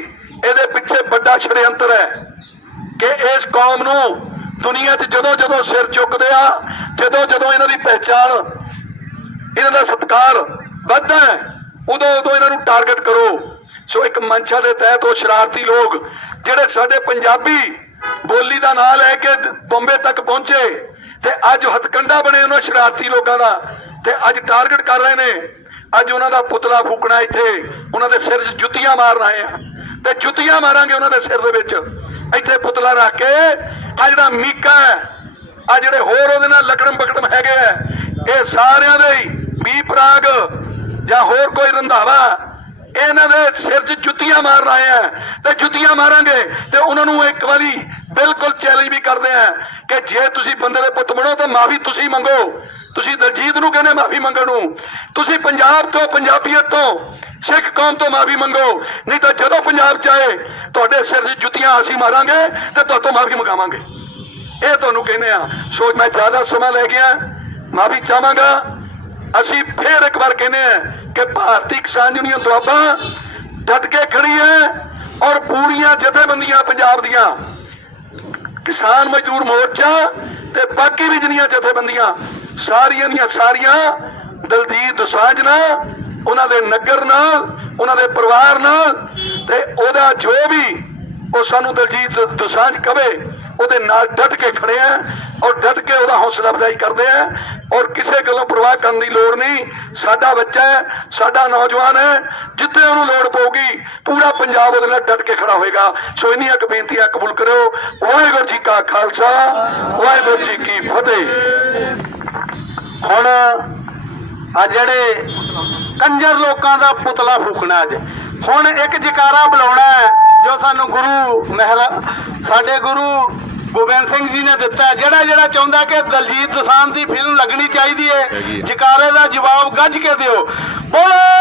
ਇਹਦੇ ਪਿੱਛੇ ਵੱਡਾ ਛੜਯੰਤਰ ਹੈ। ਕਿ ਇਸ ਕੌਮ ਨੂੰ ਦੁਨੀਆ 'ਚ ਜਦੋਂ ਜਦੋਂ ਸਿਰ ਚੁੱਕਦੇ ਆ, ਜਦੋਂ ਜਦੋਂ ਇਹਨਾਂ ਦੀ ਪਹਿਚਾਣ, ਇਹਨਾਂ ਦਾ ਸਤਿਕਾਰ ਵੱਧਦਾ ਉਦੋਂ ਉਦੋਂ ਇਹਨਾਂ ਨੂੰ ਟਾਰਗੇਟ ਕਰੋ। ਸੋ ਇੱਕ ਮੰਸ਼ਾ ਦੇ ਤਹਿਤ ਉਹ ਸ਼ਰਾਰਤੀ ਲੋਕ ਜਿਹੜੇ ਸਾਡੇ ਪੰਜਾਬੀ ਬੋਲੀ ਦਾ ਨਾਂ ਲੈ ਕੇ ਬੰਬੇ ਤੱਕ ਪਹੁੰਚੇ ਤੇ ਅੱਜ ਹਥਕੰਡਾ ਬਣੇ ਉਹਨਾਂ ਸ਼ਰਾਰਤੀ ਲੋਕਾਂ ਦਾ ਤੇ ਅੱਜ ਟਾਰਗੇਟ ਕਰ ਰਹੇ ਨੇ। ਅੱਜ ਉਹਨਾਂ ਦਾ ਪੁਤਲਾ ਫੂਕਣਾ ਇੱਥੇ, ਉਹਨਾਂ ਦੇ ਸਿਰ 'ਚ ਜੁੱਤੀਆਂ ਮਾਰ ਰਹੇ ਆ। ਤੇ ਜੁੱਤੀਆਂ ਮਾਰਾਂਗੇ ਉਹਨਾਂ ਦੇ ਸਿਰ ਦੇ ਵਿੱਚ। ਇੱਥੇ ਪੁਤਲਾ ਰੱਖ ਕੇ ਆ ਜਿਹੜਾ ਮੀਕਾ ਆ ਜਿਹੜੇ ਹੋਰ ਉਹਦੇ ਨਾਲ ਲਕੜਮ ਬਕੜਮ ਹੈਗੇ ਆ, ਇਹ ਸਾਰਿਆਂ ਦੇ ਹੀ ਵੀ ਪ੍ਰਾਗ ਜਾਂ ਹੋਰ ਕੋਈ ਰੰਧਾਵਾ, ਇਹਨਾਂ ਦੇ ਸਿਰ 'ਚ ਜੁੱਤੀਆਂ ਮਾਰ ਰਹੇ ਆ। ਤੇ ਜੁੱਤੀਆਂ ਮਾਰਾਂਗੇ ਤੇ ਉਹਨਾਂ ਨੂੰ ਇੱਕ ਵਾਰੀ ਬਿਲਕੁਲ ਚੈਲੰਜ ਵੀ ਕਰਦੇ ਆ ਕਿ ਜੇ ਤੁਸੀਂ ਬੰਦੇ ਦੇ ਪੁੱਤ ਬਣੋ, ਤਾਂ ਮਾਫੀ ਤੁਸੀਂ ਮੰਗੋ। ਤੁਸੀਂ ਦਲਜੀਤ ਨੂੰ ਕਹਿੰਦੇ ਮਾਫੀ ਮੰਗਣ ਨੂੰ। ਤੁਸੀਂ ਪੰਜਾਬ ਤੋਂ, ਪੰਜਾਬੀਅਤ ਤੋਂ, ਸਿੱਖ ਕੌਮ ਤੋਂ ਮਾਫੀ ਮੰਗੋ। ਨਹੀਂ ਤਾਂ ਜਦੋਂ ਪੰਜਾਬ ਚ ਆਏ, ਤੁਹਾਡੇ ਸਿਰ 'ਚ ਜੁੱਤੀਆਂ ਅਸੀਂ ਮਾਰਾਂਗੇ ਤੇ ਤੁਹਾਤੋਂ ਮਾਫੀ ਮੰਗਾਵਾਂਗੇ। ਇਹ ਤੁਹਾਨੂੰ ਕਹਿੰਦੇ ਆ ਸੋ ਮੈਂ ਜ਼ਿਆਦਾ ਸਮਾਂ ਲੈ ਗਿਆ। ਮਾਫੀ ਚਾਹਾਂਗਾ। ਅਸੀਂ ਫੇਰ ਇੱਕ ਵਾਰ ਕਹਿੰਦੇ ਆ ਕਿ ਭਾਰਤੀ ਕਿਸਾਨ ਯੂਨੀਅਨ ਦੁਆਬਾ ਡਟ ਕੇ ਖੜੀ ਹੈ ਔਰ ਪੂਰੀਆਂ ਜਥੇਬੰਦੀਆਂ ਪੰਜਾਬ ਦੀਆਂ। ਕਿਸਾਨ ਮਜ਼ਦੂਰ ਮੋਰਚਾ ਤੇ ਬਾਕੀ ਵੀ ਜਿੰਨੀਆਂ ਜਥੇਬੰਦੀਆਂ ਸਾਰੀਆਂ ਦੀਆਂ ਸਾਰੀਆਂ ਦਲਜੀਤ ਦੋਸਾਂਝ ਨਾਲ, ਉਹਨਾਂ ਦੇ ਨਗਰ ਨਾਲ, ਉਹਨਾਂ ਦੇ ਪਰਿਵਾਰ ਨਾਲ, ਤੇ ਉਹਦਾ ਜੋ ਵੀ ਉਹ ਸਾਨੂੰ ਦਲਜੀਤ ਦੋਸਾਂਝ ਕਵੇ, ਉਹਦੇ ਨਾਲ ਡਟ ਕੇ ਖੜੇ ਆ ਔਰ ਡਟ ਕੇ ਉਹਦਾ ਹੌਸਲਾ ਅਫਜ਼ਾਈ ਕਰਦੇ ਆ। ਔਰ ਕਿਸੇ ਗੱਲੋਂ ਪਰਵਾਹ ਕਰਨ ਦੀ ਲੋੜ ਨਹੀਂ। ਸਾਡਾ ਬੱਚਾ ਹੈ, ਸਾਡਾ ਨੌਜਵਾਨ ਹੈ, ਜਿੱਥੇ ਉਹਨੂੰ ਲੋੜ ਪਊਗੀ, ਪੂਰਾ ਪੰਜਾਬ ਉਹਦੇ ਨਾਲ ਡਟ ਕੇ ਖੜਾ ਹੋਏਗਾ। ਸੋ ਇੰਨੀਆਂ ਕੁ ਬੇਨਤੀਆਂ ਕਬੂਲ ਕਰਿਓ। ਵਾਹਿਗੁਰੂ ਜੀ ਕਾ ਖਾਲਸਾ, ਵਾਹਿਗੁਰੂ ਜੀ ਕੀ ਫਤਿਹ। ਹੁਣ ਆ ਜਿਹੜੇ ਕੰਜਰ ਲੋਕਾਂ ਦਾ ਪੁਤਲਾ ਫੂਕਣਾ ਅੱਜ ਹੁਣ ਇੱਕ ਜਕਾਰਾ ਬੁਲਾਉਣਾ ਹੈ ਜੋ ਸਾਨੂੰ ਗੁਰੂ ਮਹਿਰਾ ਸਾਡੇ ਗੁਰੂ ਗੋਬਿੰਦ ਸਿੰਘ ਜੀ ਨੇ ਦਿੱਤਾ। ਜਿਹੜਾ ਜਿਹੜਾ ਚਾਹੁੰਦਾ ਕਿ ਦਲਜੀਤ ਦੋਸਾਂਝ ਦੀ ਫਿਲਮ ਲੱਗਣੀ ਚਾਹੀਦੀ ਹੈ। ਜਕਾਰੇ ਦਾ ਜਵਾਬ ਗੱਜ ਕੇ ਦਿਓ ਬੋਲੇ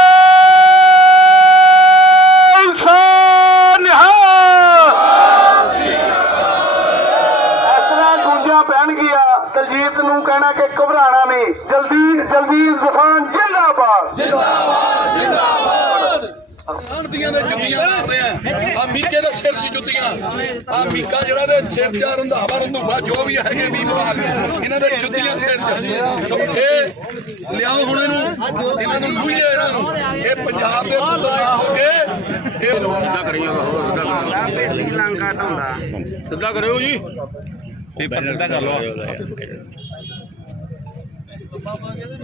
ਨਿਹਾਲ ਦਲਜੀਤ ਨੂੰ ਕਹਿਣਾ ਕਿ ਘਬਰਾਣਾ ਨਹੀਂ। ਜਲਦੀ ਜਲਦੀ ਦਸਾਂ ਜਿੰਦਾਬਾਦ। ਦੀਆਂ ਦੇ ਜੁੱਤੀਆਂ ਮਾਰਦੇ ਆ। ਆ ਮੀਕੇ ਦੇ ਸਿਰ 'ਚ ਜੁੱਤੀਆਂ। ਆ ਮੀਕਾ ਜਿਹੜਾ ਦੇ ਸਿਰ 'ਚ ਆ ਰੰਧਾਵਾ ਰੰਧੂਵਾ ਜੋ ਵੀ ਹੈਗੇ ਵੀ ਵਿਭਾਗ ਇਹਨਾਂ ਦੇ ਜੁੱਤੀਆਂ ਸਿਰ 'ਚ ਸੋ ਇਹ ਲਿਆਓ ਹੁਣ ਇਹਨੂੰ। ਇਹਨਾਂ ਨੂੰ ਲੂਈਏ ਇਹਨਾਂ ਨੂੰ। ਇਹ ਪੰਜਾਬ ਦੇ ਪੁੱਤ ਨਾ ਹੋ ਕੇ ਇਹ ਸਿੱਧਾ ਕਰਿਓ ਜੀ।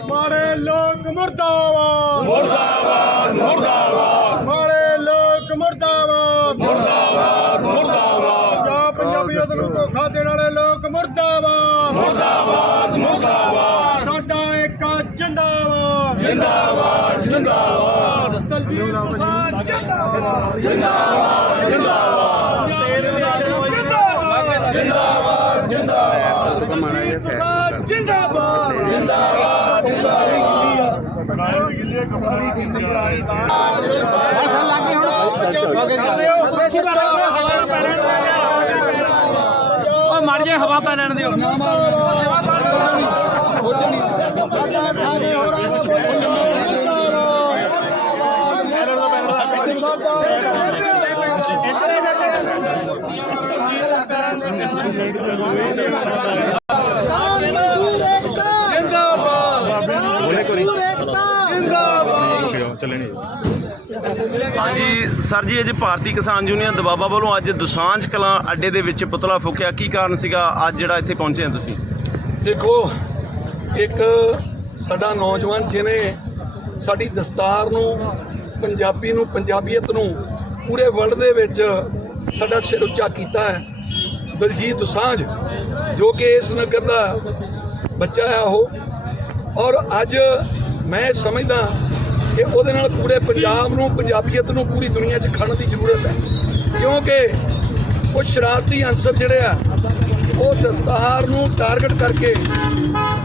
ਮਾੜੇ ਲੋਕ ਮੁਰਦਾਬਾਦ। ਮੁਰਦਾਬਾਦ ਮੁਰਦਾਬਾਦ। ਮਾੜੇ ਲੋਕ ਮੁਰਦਾਬਾਦ। ਮੁਰਦਾਬਾਦ ਮੁਰਦਾਬਾਦ। ਜਾਂ ਪੰਜਾਬੀਅਤ ਨੂੰ ਧੋਖਾ ਦੇਣ ਵਾਲੇ ਲੋਕ ਮੁਰਦਾਬਾਦ। ਮੁਰਦਾਬਾਦ ਮੁਰਦਾਬਾਦ। ਸਾਡਾ ਇੱਕ ਜਿੰਦਾਬਾਦ। ਜਿੰਦਾਬਾਦ ਜਿੰਦਾਬਾਦ। ਦਲਜੀਤ ਦੋਸਾਂਝ ਜਿੰਦਾਬਾਦ ਜਿੰਦਾਬਾਦ ਜਿੰਦਾਬਾਦ ਜਿੰਦਾਬਾਦ ਜਿੰਦਾਬਾਦ ਜਿੰਦਾਬਾਦ ਦਲਜੀਤ ਦੋਸਾਂਝ ਜਿੰਦਾਬਾਦ। ਜਿੰਦਾਬਾਦ ਓ ਮੜ ਜੇ ਹਵਾ ਪੈ ਲੈਣ ਦਿਓ। ਹਾਂਜੀ ਸਰ ਜੀ ਅੱਜ ਭਾਰਤੀ ਕਿਸਾਨ ਯੂਨੀਅਨ ਦਬਾਬਾ ਵੱਲੋਂ ਅੱਜ ਦੁਸਾਂਝ ਕਲਾਂ ਅੱਡੇ ਦੇ ਵਿੱਚ ਪੁਤਲਾ ਫੂਕਿਆ। ਕੀ ਕਾਰਨ ਸੀਗਾ? ਅੱਜ ਜਿਹੜਾ ਇੱਥੇ ਪਹੁੰਚੇ ਆ ਤੁਸੀਂ? ਦੇਖੋ, ਇੱਕ ਸਾਡਾ ਨੌਜਵਾਨ ਜਿਹਨੇ ਸਾਡੀ ਦਸਤਾਰ ਨੂੰ, ਪੰਜਾਬੀ ਨੂੰ, ਪੰਜਾਬੀਅਤ ਨੂੰ ਪੂਰੇ ਵਰਲਡ ਦੇ ਵਿੱਚ ਸਾਡਾ ਸਿਰ ਉੱਚਾ ਕੀਤਾ ਹੈ। ਦਲਜੀਤ ਦੁਸਾਂਝ, ਜੋ ਕਿ ਇਸ ਨਗਰ ਦਾ ਬੱਚਾ ਆ ਉਹ। ਔਰ ਅੱਜ ਮੈਂ ਸਮਝਦਾ ਕਿ ਉਹਦੇ ਨਾਲ ਪੂਰੇ ਪੰਜਾਬ ਨੂੰ, ਪੰਜਾਬੀਅਤ ਨੂੰ ਪੂਰੀ ਦੁਨੀਆ 'ਚ ਖੜਨ ਦੀ ਜ਼ਰੂਰਤ ਹੈ। ਕਿਉਂਕਿ ਉਹ ਸ਼ਰਾਰਤੀ ਅੰਸਰ ਜਿਹੜੇ ਆ, ਉਹ ਦਸਤਾਰ ਨੂੰ ਟਾਰਗੇਟ ਕਰਕੇ,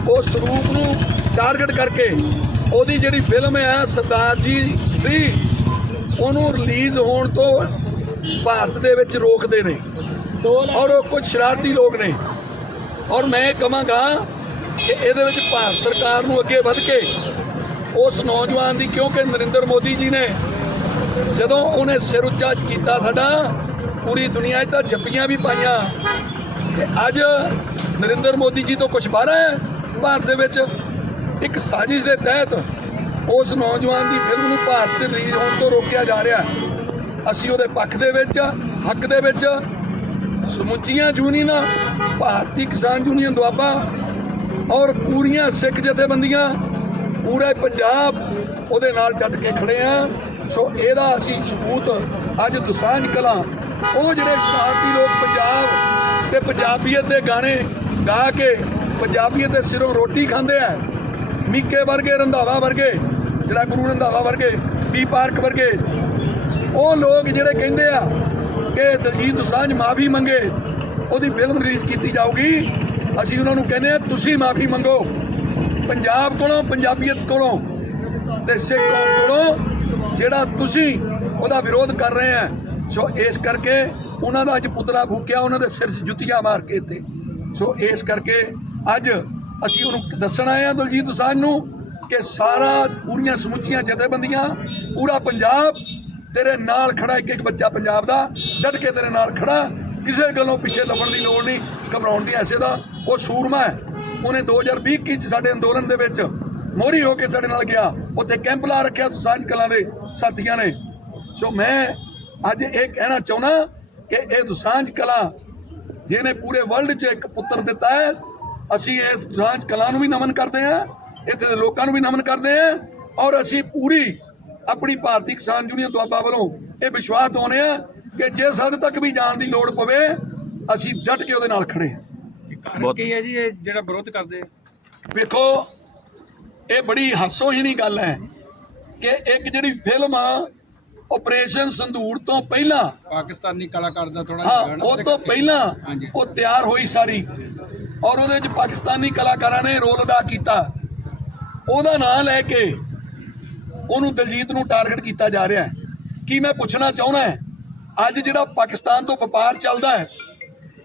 ਉਹ ਸਰੂਪ ਨੂੰ ਟਾਰਗੇਟ ਕਰਕੇ ਉਹਦੀ ਜਿਹੜੀ ਫਿਲਮ ਹੈ ਸਰਦਾਰ ਜੀ ਦੀ ਉਹਨੂੰ ਰਿਲੀਜ਼ ਹੋਣ ਤੋਂ ਭਾਰਤ ਦੇ ਵਿੱਚ ਰੋਕਦੇ ਨੇ। ਔਰ ਉਹ ਕੁਝ ਸ਼ਰਾਰਤੀ ਲੋਕ ਨੇ। ਔਰ ਮੈਂ ਇਹ ਕਹਾਂਗਾ ਕਿ ਇਹਦੇ ਵਿੱਚ ਭਾਰਤ ਸਰਕਾਰ ਨੂੰ ਅੱਗੇ ਵੱਧ ਕੇ ਉਸ ਨੌਜਵਾਨ ਦੀ, ਕਿਉਂਕਿ ਨਰਿੰਦਰ ਮੋਦੀ ਜੀ ਨੇ ਜਦੋਂ ਉਹਨੇ ਸਿਰ ਉੱਚਾ ਕੀਤਾ ਸਾਡਾ, ਪੂਰੀ ਦੁਨੀਆ 'ਚ ਤਾਂ ਜੱਪੀਆਂ ਵੀ ਪਾਈਆਂ। ਤੇ ਅੱਜ ਨਰਿੰਦਰ ਮੋਦੀ ਜੀ ਤੋਂ ਕੁਝ ਬਾਹਰ ਹੈ? ਭਾਰਤ ਦੇ ਵਿੱਚ ਇੱਕ ਸਾਜ਼ਿਸ਼ ਦੇ ਤਹਿਤ ਉਸ ਨੌਜਵਾਨ ਦੀ ਫਿਲਮ ਨੂੰ ਭਾਰਤ 'ਚ ਰਿਲੀਜ਼ ਹੋਣ ਤੋਂ ਰੋਕਿਆ ਜਾ ਰਿਹਾ ਅਸੀਂ ਉਹਦੇ ਪੱਖ ਦੇ ਵਿੱਚ, ਹੱਕ ਦੇ ਵਿੱਚ ਸਮੁੱਚੀਆਂ ਯੂਨੀਅਨਾਂ, ਭਾਰਤੀ ਕਿਸਾਨ ਯੂਨੀਅਨ ਦੁਆਬਾ ਔਰ ਪੂਰੀਆਂ ਸਿੱਖ ਜਥੇਬੰਦੀਆਂ ਪੂਰੇ ਪੰਜਾਬ ਉਹਦੇ ਨਾਲ ਡਟ ਕੇ ਖੜੇ ਆ। ਸੋ ਇਹਦਾ ਅਸੀਂ ਸਬੂਤ ਅੱਜ ਦੁਸਾਂਝ ਕਲਾਂ। ਉਹ ਜਿਹੜੇ ਸ਼ਰਾਰਤੀ ਲੋਕ ਪੰਜਾਬ ਤੇ ਪੰਜਾਬੀਅਤ ਦੇ ਗਾਣੇ ਗਾ ਕੇ ਪੰਜਾਬੀਅਤ ਦੇ ਸਿਰੋਂ ਰੋਟੀ ਖਾਂਦੇ ਆ। ਮੀਕੇ ਵਰਗੇ, ਰੰਧਾਵਾ ਵਰਗੇ, ਜਿਹੜਾ ਗੁਰੂ ਰੰਧਾਵਾ ਵਰਗੇ, ਬੀ ਪਾਰਕ ਵਰਗੇ, ਉਹ ਲੋਕ ਜਿਹੜੇ ਕਹਿੰਦੇ ਆ ਕਿ ਦਲਜੀਤ ਦੁਸਾਂਝ ਮਾਫੀ ਮੰਗੇ, ਉਹਦੀ ਫਿਲਮ ਰਿਲੀਜ਼ ਕੀਤੀ ਜਾਊਗੀ। ਅਸੀਂ ਉਹਨਾਂ ਨੂੰ ਕਹਿੰਦੇ ਆ, ਤੁਸੀਂ ਮਾਫੀ ਮੰਗੋ। ਪੰਜਾਬ ਕੋਲੋਂ, ਪੰਜਾਬੀਅਤ ਕੋਲੋਂ ਤੇ ਸਿੱਖ ਕੋਲੋਂ ਜਿਹੜਾ ਤੁਸੀਂ ਉਹਦਾ ਵਿਰੋਧ ਕਰ ਰਹੇ ਆ। ਸੋ ਇਸ ਕਰਕੇ ਉਹਨਾਂ ਦਾ ਅੱਜ ਪੁਤਲਾ ਫੂਕਿਆ, ਉਹਨਾਂ ਦੇ ਸਿਰ 'ਚ ਜੁੱਤੀਆਂ ਮਾਰ ਕੇ ਤੇ। ਸੋ ਇਸ ਕਰਕੇ ਅੱਜ ਅਸੀਂ ਉਹਨੂੰ ਦੱਸਣ ਆਏ ਆ ਦਲਜੀਤ ਦੋਸਾਂਝ ਨੂੰ ਕਿ ਸਾਰਾ ਪੂਰੀਆਂ ਸਮੁੱਚੀਆਂ ਜਥੇਬੰਦੀਆਂ, ਪੂਰਾ ਪੰਜਾਬ ਤੇਰੇ ਨਾਲ ਖੜਾ ਇੱਕ ਇੱਕ ਬੱਚਾ ਪੰਜਾਬ ਦਾ, ਡਟ ਕੇ ਤੇਰੇ ਨਾਲ ਖੜਾ। ਕਿਸੇ ਗੱਲੋਂ ਪਿੱਛੇ ਲੱਭਣ ਦੀ ਲੋੜ ਨਹੀਂ, ਘਬਰਾਉਣ ਦੀ ਐਸੇ ਦਾ। ਉਹ ਸੂਰਮਾ ਹੈ। ਉਹਨੇ 2020 ਚ ਸਾਡੇ ਅੰਦੋਲਨ ਦੇ ਵਿੱਚ ਮੋਹਰੀ ਹੋ ਕੇ ਸਾਡੇ ਨਾਲ ਗਿਆ। ਉੱਥੇ ਕੈਂਪ ਲਾ ਰੱਖਿਆ ਸਾਂਝ ਕਲਾਂ ਦੇ ਸਾਥੀਆਂ ਨੇ। ਸੋ ਮੈਂ ਅੱਜ ਇਹ ਕਹਿਣਾ ਚਾਹੁੰਦਾ ਕਿ ਇਹ ਦੁਸਾਂਝ ਕਲਾ ਜਿਹਨੇ ਪੂਰੇ ਵਰਲਡ 'ਚ ਇੱਕ ਪੁੱਤਰ ਦਿੱਤਾ ਹੈ, ਅਸੀਂ ਇਸ ਦੁਸਾਂਝ ਕਲਾ ਨੂੰ ਵੀ ਨਮਨ ਕਰਦੇ ਹਾਂ, ਇੱਥੇ ਦੇ ਲੋਕਾਂ ਨੂੰ ਵੀ ਨਮਨ ਕਰਦੇ ਹਾਂ ਔਰ ਅਸੀਂ ਪੂਰੀ ਆਪਣੀ ਭਾਰਤੀ ਕਿਸਾਨ ਯੂਨੀਅਨ ਦੁਆਬਾ ਵੱਲੋਂ ਇਹ ਵਿਸ਼ਵਾਸ ਦਿਵਾਉਂਦੇ ਹਾਂ ਕਿ ਜੇ ਸਾਡੇ ਤੱਕ ਵੀ ਜਾਣ ਦੀ ਲੋੜ ਪਵੇ, ਅਸੀਂ ਡਟ ਕੇ ਉਹਦੇ ਨਾਲ ਖੜੇ ਹਾਂ। ਬਹੁਤ- ਕੀ ਹੈ ਜੀ ਇਹ ਜਿਹੜਾ ਵਿਰੋਧ ਕਰਦੇ ਆ? ਵੇਖੋ ਇਹ ਬੜੀ ਹਾਸੋਹੀਣੀ ਗੱਲ ਹੈ ਕਿ ਇੱਕ ਜਿਹੜੀ ਫਿਲਮ ਆ ਆਪਰੇਸ਼ਨ ਸੰਧੂਰ ਤੋਂ ਪਹਿਲਾਂ ਪਾਕਿਸਤਾਨੀ ਕਲਾਕਾਰ ਦਾ ਥੋੜਾ ਹਾਂ ਉਹ ਤੋਂ ਪਹਿਲਾਂ। ਉਹ ਤਿਆਰ ਹੋਈ ਸਾਰੀ ਔਰ ਉਹਦੇ ਵਿੱਚ ਪਾਕਿਸਤਾਨੀ ਕਲਾਕਾਰਾਂ ਨੇ ਰੋਲ ਅਦਾ ਕੀਤਾ ਉਹਦਾ ਨਾਂ ਲੈ ਕੇ ਉਹਨੂੰ ਦਲਜੀਤ ਨੂੰ ਟਾਰਗੇਟ ਕੀਤਾ ਜਾ ਰਿਹਾ ਹੈ ਕੀ ਮੈਂ ਪੁੱਛਣਾ ਚਾਹੁੰਦਾ ਹੈ ਅੱਜ ਜਿਹੜਾ ਪਾਕਿਸਤਾਨ ਤੋਂ ਵਪਾਰ ਚੱਲਦਾ ਹੈ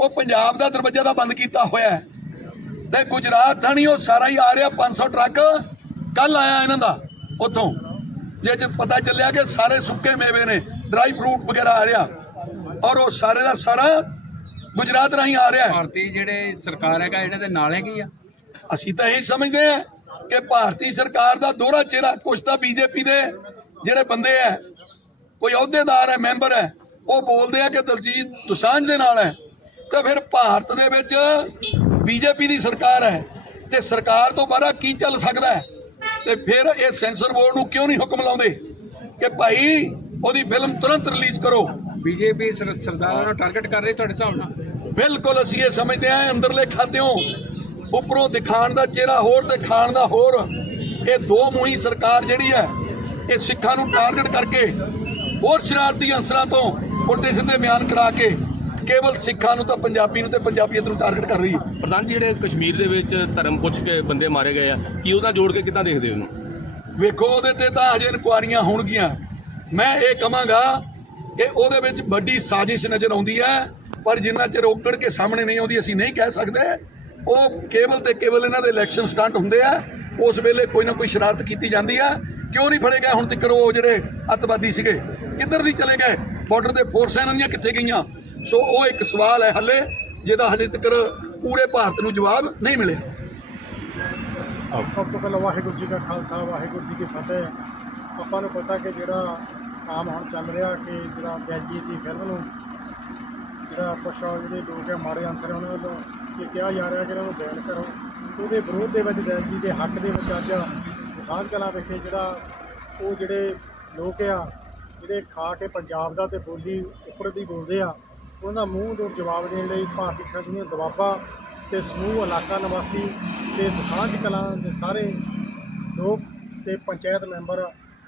ਉਹ ਪੰਜਾਬ ਦਾ ਦਰਵਾਜ਼ਾ ਦਾ ਬੰਦ ਕੀਤਾ ਹੋਇਆ ਹੈ। ਤੇ ਗੁਜਰਾਤ ਥਾਣੀ ਉਹ ਸਾਰਾ ਹੀ ਆ ਰਿਹਾ 500 ਟਰੱਕ। ਕੱਲ ਆਇਆ ਇਹਨਾਂ ਦਾ ਉਥੋਂ। ਜੇ ਚ ਪਤਾ ਚੱਲਿਆ ਕਿ ਸਾਰੇ ਸੁੱਕੇ ਮੇਵੇ ਨੇ ਡਰਾਈ ਫਰੂਟ ਵਗੈਰਾ ਆ ਰਿਹਾ। ਔਰ ਉਹ ਸਾਰੇ ਦਾ ਸਾਰਾ ਗੁਜਰਾਤ ਰਾਹੀਂ ਆ ਰਿਹਾ। ਭਾਰਤੀ ਜਿਹੜੇ ਸਰਕਾਰ ਹੈਗਾ ਇਹਨਾਂ ਦੇ ਨਾਲ ਹੈਗੀ ਆ? ਅਸੀਂ ਤਾਂ ਇਹ ਸਮਝਦੇ ਹਾਂ ਕਿ ਭਾਰਤੀ ਸਰਕਾਰ ਦਾ ਦੋਹਰਾ ਚਿਹਰਾ ਕੁਛ ਤਾਂ ਬੀਜੇਪੀ ਦੇ ਜਿਹੜੇ ਬੰਦੇ ਆ ਕੋਈ ਅਹੁਦੇਦਾਰ ਹੈ ਮੈਂਬਰ ਹੈ ਉਹ ਬੋਲਦੇ ਆ ਕਿ ਦਲਜੀਤ ਦੁਸਾਂਝ ਦੇ ਨਾਲ ਹੈ। ਤਾਂ ਫਿਰ ਭਾਰਤ ਦੇ ਵਿੱਚ ਬੀਜੇਪੀ ਦੀ ਸਰਕਾਰ ਹੈ ਤੇ ਸਰਕਾਰ ਤੋਂ ਬਾਹਰ ਕੀ ਚੱਲ ਸਕਦਾ ਹੈ? ਤੇ ਫਿਰ ਇਹ ਸੈਂਸਰ ਬੋਰਡ ਨੂੰ ਕਿਉਂ ਨਹੀਂ ਹੁਕਮ ਲਾਉਂਦੇ ਕਿ ਭਾਈ ਉਹਦੀ ਫਿਲਮ ਤੁਰੰਤ ਰਿਲੀਜ਼ ਕਰੋ? ਬੀਜੇਪੀ ਸਰਦਾਰਾਂ ਨੂੰ ਟਾਰਗੇਟ ਕਰ ਰਹੀ ਤੁਹਾਡੇ ਹਿਸਾਬ ਨਾਲ? ਬਿਲਕੁਲ ਅਸੀਂ ਇਹ ਸਮਝਦੇ ਹਾਂ ਅੰਦਰਲੇ ਖਾਤਿਓਂ। ਉੱਪਰੋਂ ਦਿਖਾਣ ਦਾ ਚਿਹਰਾ ਹੋਰ ਤੇ ਖਾਣ ਦਾ ਹੋਰ। ਇਹ ਦੋ ਮੂੰਹੀ ਸਰਕਾਰ ਜਿਹੜੀ ਹੈ ਇਹ ਸਿੱਖਾਂ ਨੂੰ ਟਾਰਗੇਟ ਕਰਕੇ ਹੋਰ ਸ਼ਰਾਰਤੀ ਅੰਸਰਾਂ ਤੋਂ ਉਲਟੇ ਸਿੱਧੇ ਬਿਆਨ ਕਰਾ ਕੇ ਕੇਵਲ ਸਿੱਖਾਂ ਨੂੰ ਤਾਂ ਪੰਜਾਬੀ ਨੂੰ ਤੇ ਪੰਜਾਬੀਅਤ ਨੂੰ ਟਾਰਗੇਟ ਕਰ ਰਹੀ ਹੈ। ਪ੍ਰਧਾਨ ਜੀ ਜਿਹੜੇ ਕਸ਼ਮੀਰ ਦੇ ਵਿੱਚ ਧਰਮ ਪੁੱਛ ਕੇ ਬੰਦੇ ਮਾਰੇ ਗਏ ਆ ਕੀ ਉਹਦਾ ਜੋੜ ਕੇ ਕਿੱਦਾਂ ਦੇਖਦੇ ਹੋ ਉਹਨੂੰ ਵੇਖੋ ਉਹਦੇ ਤੇ ਤਾਂ ਹਜੇ ਇਨਕੁਆਰੀਆਂ ਹੋਣਗੀਆਂ। ਮੈਂ ਇਹ ਕਹਾਂਗਾ ਕਿ ਉਹਦੇ ਵਿੱਚ ਵੱਡੀ ਸਾਜ਼ਿਸ਼ ਨਜ਼ਰ ਆਉਂਦੀ ਹੈ ਪਰ ਜਿੰਨਾ ਚਿਰ ਉਗੜ ਕੇ ਸਾਹਮਣੇ ਨਹੀਂ ਆਉਂਦੀ ਅਸੀਂ ਨਹੀਂ ਕਹਿ ਸਕਦੇ। ਉਹ ਕੇਵਲ ਤੇ ਕੇਵਲ ਇਹਨਾਂ ਦੇ ਇਲੈਕਸ਼ਨ ਸਟੰਟ ਹੁੰਦੇ ਆ ਉਸ ਵੇਲੇ ਕੋਈ ਨਾ ਕੋਈ ਸ਼ਰਾਰਤ ਕੀਤੀ ਜਾਂਦੀ ਆ। ਕਿਉਂ ਨਹੀਂ ਫੜੇ ਗਏ? ਹੁਣ ਤੱਕ ਉਹ ਜਿਹੜੇ ਅੱਤਵਾਦੀ ਸੀਗੇ ਕਿੱਧਰ ਦੀ ਚਲੇ ਗਏ? ਬਾਰਡਰ ਤੇ ਫੋਰਸਾਂ ਇਹਨਾਂ ਦੀਆਂ ਕਿੱਥੇ ਗਈਆਂ? ਸੋ ਉਹ ਇੱਕ ਸਵਾਲ ਹੈ ਹੱਲੇ, ਜਿਹਦਾ ਹਲੇ ਤੱਕ ਪੂਰੇ ਭਾਰਤ ਨੂੰ ਜਵਾਬ ਨਹੀਂ ਮਿਲਿਆ। ਸਭ ਤੋਂ ਪਹਿਲਾਂ ਵਾਹਿਗੁਰੂ ਜੀ ਕਾ ਖਾਲਸਾ, ਵਾਹਿਗੁਰੂ ਜੀ ਕੀ ਫਤਿਹ। ਆਪਾਂ ਨੂੰ ਪਤਾ ਕਿ ਜਿਹੜਾ ਆਮ ਹੁਣ ਚੱਲ ਰਿਹਾ ਕਿ ਜਿਹੜਾ ਬੈਜੀ ਦੀ ਫਿਲਮ ਨੂੰ, ਜਿਹੜਾ ਕੁਛ ਜਿਹੜੇ ਲੋਕ ਹੈ ਮਾੜੇ ਅਨਸਰ ਉਹਨਾਂ ਵੱਲੋਂ ਕਿ ਕਿਹਾ ਜਾ ਰਿਹਾ ਕਿ ਉਹਨਾਂ ਨੂੰ ਬੈਨ ਕਰੋ। ਉਹਦੇ ਵਿਰੋਧ ਦੇ ਵਿੱਚ ਬੈਜੀ ਦੇ ਹੱਕ ਦੇ ਵਿੱਚ ਅੱਜ ਸਾਂਝ ਕਲਾਂ ਵਿਖੇ ਜਿਹੜਾ ਉਹ ਜਿਹੜੇ ਲੋਕ ਆ, ਜਿਹੜੇ ਖਾ ਕੇ ਪੰਜਾਬ ਦਾ ਤੇ ਬੋਲੀ ਉੱਪਰ ਦੀ ਬੋਲਦੇ ਆ ਉਹਨਾਂ ਦਾ ਮੂੰਹ ਤੋਂ ਜਵਾਬ ਦੇਣ ਲਈ ਭਾਰਤੀ ਕਿਸਾਨ ਯੂਨੀਅਨ ਦਵਾਬਾ ਤੇ ਸਮੂਹ ਇਲਾਕਾ ਨਿਵਾਸੀ ਤੇ ਦਸਾਂਝ ਕਲਾਂ ਦੇ ਸਾਰੇ ਲੋਕ ਤੇ ਪੰਚਾਇਤ ਮੈਂਬਰ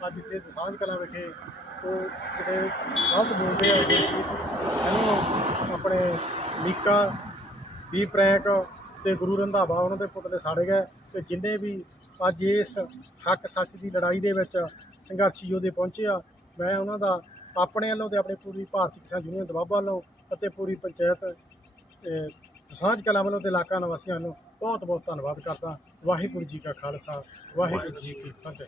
ਅੱਜ ਇੱਥੇ ਦਸਾਂਝ ਕਲਾਂ ਵਿਖੇ ਉਹ ਜਿਹੜੇ ਗਲਤ ਬੋਲਦੇ ਆ ਕਿ ਇਹਨੂੰ ਆਪਣੇ ਲੀਕਾ ਵੀ ਪ੍ਰੈਂਕ ਤੇ ਗੁਰੂ ਰੰਧਾਵਾ ਉਹਨਾਂ ਦੇ ਪੁਤਲੇ ਸਾੜੇ ਗਏ ਤੇ ਜਿੰਨੇ ਵੀ ਅੱਜ ਇਸ ਹੱਕ ਸੱਚ ਦੀ ਲੜਾਈ ਦੇ ਵਿੱਚ ਸੰਘਰਸ਼ੀ ਯੋਧੇ ਪਹੁੰਚੇ ਆ, ਮੈਂ ਉਹਨਾਂ ਦਾ ਆਪਣੇ ਵੱਲੋਂ ਤੇ ਆਪਣੇ ਪੂਰੀ ਭਾਰਤੀ ਕਿਸਾਨ ਯੂਨੀਅਨ ਦਬਾਬਾ ਵੱਲੋਂ ਅਤੇ ਪੂਰੀ ਪੰਚਾਇਤ ਸਾਂਝ ਦਸਾਂਝ ਕਲਾਂ ਵੱਲੋਂ ਤੇ ਇਲਾਕਾ ਨਿਵਾਸੀਆਂ ਨੂੰ ਬਹੁਤ ਬਹੁਤ ਧੰਨਵਾਦ ਕਰਦਾ। ਵਾਹਿਗੁਰੂ ਜੀ ਕਾ ਖਾਲਸਾ, ਵਾਹਿਗੁਰੂ ਜੀ ਕੀ ਫਤਿਹ।